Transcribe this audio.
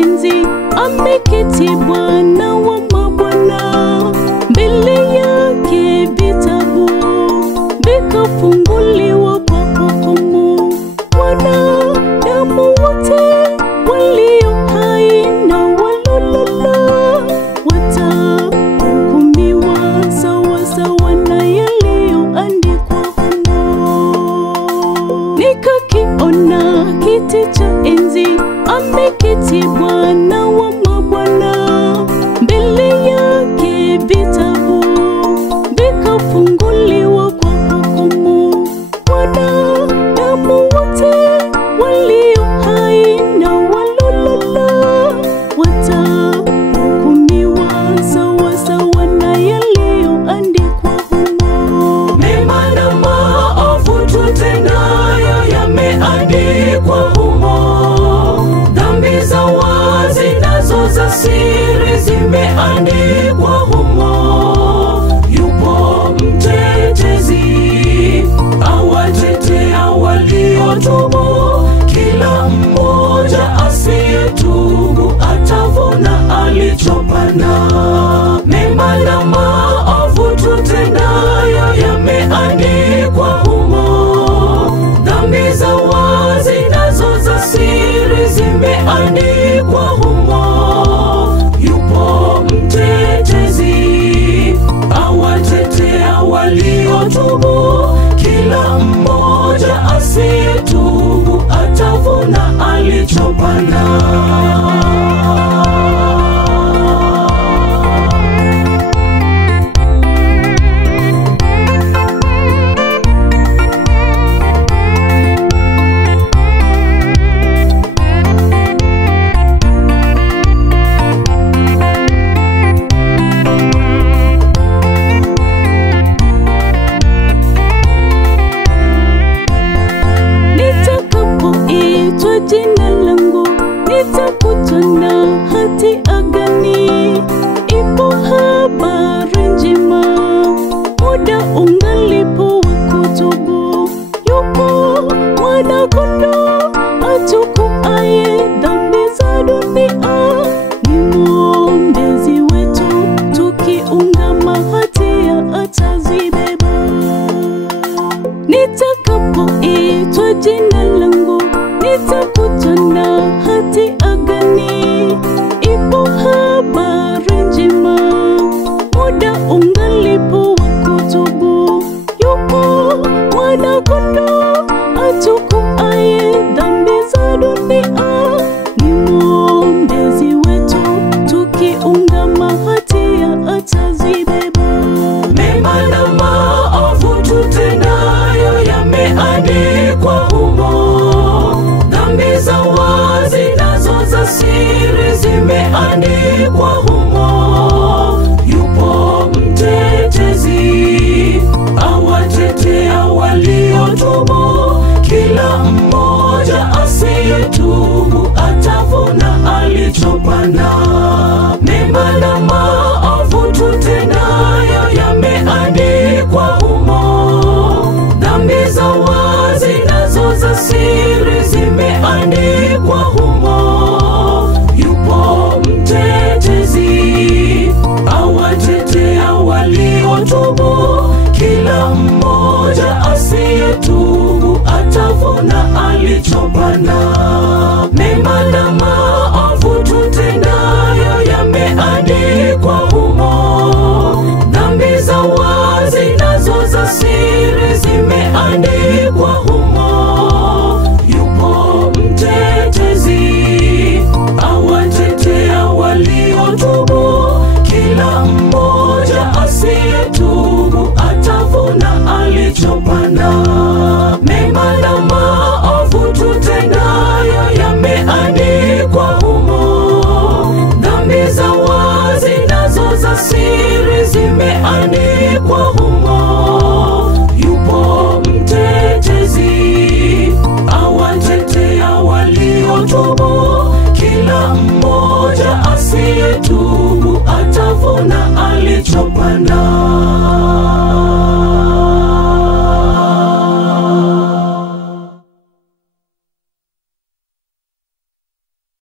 enzi ameketi Bwana wa mabwana, mbele yake vitabu vikafunguliwa kwa hukumu. Wanadamu wote walio hai na walolala watahukumiwa sawa sawa na yaliyoandikwa humo. Nikakiona kiti cha enzi ameketi Bwana wa mabwana, mbele yake vitabu vikafunguliwa kwa hukumu. Wanadamu wote walio hai na walolala watahukumiwa sawa sawa na yaliyoandikwa humo. Mema na maovu tutendayo yameandikwa humo. Dhambi za wazi nazo za siri zimeandikwa humo. Yupo mtetezi awatetea waliotubu. Kila mmoja asiyetubu atavuna alichopanda. Mema na maovu tutendayo yameandikwa humo. Dhambi za wazi nazo za siri zimeandikwa humo. Yupo mtetezi awatetea waliotubu. Kila mmoja asiyetubu atavuna alichopanda. Nitakapoitwa jina langu nitakutana hati agani. Ipo habari njema, muda ungalipo wa kutubu. Yupo Mwana-Kondoo achukuaye dhambi za dunia. Ni mwombezi wetu, tukiungama hatia atazibeba. Nitakapoitwa jina langu nitakutana hati agani. Ipo habari njema, muda ungalipo wa kutubu. Yupo Mwana-Kondoo achukuaye dhambi za dunia. Ni mwombezi wetu, tukiungama hatia atazibeba. Mema na maovu tutendayo yameandikwa humo. Dhambi za wazi nazo za siri zimeandikwa humo. Yupo mtetezi awatetea waliotubu. Kila mmoja asiyetubu atavuna alichopanda. Mema na maovu tutendayo yameandikwa humo. Dhambi za wazi nazo za siri zimeandikwa humo. Yupo mtetezi awatetea waliotubu. Kila mmoja asiyetubu atavuna alichopanda. Mema na maovu tutendayo yameandikwa humo. Dhambi za wazi nazo za siri zimeandikwa humo. Yupo mtetezi awatetea waliotubu. Kila mmoja asiyetubu atavuna alichopanda. Mema na maovu tutendayo yameandikwa humo. Dhambi za wazi nazo za siri zimeandikwa humo. Yupo mtetezi awatetea waliotubu. Kila mmoja asiyetubu atavuna alichopanda.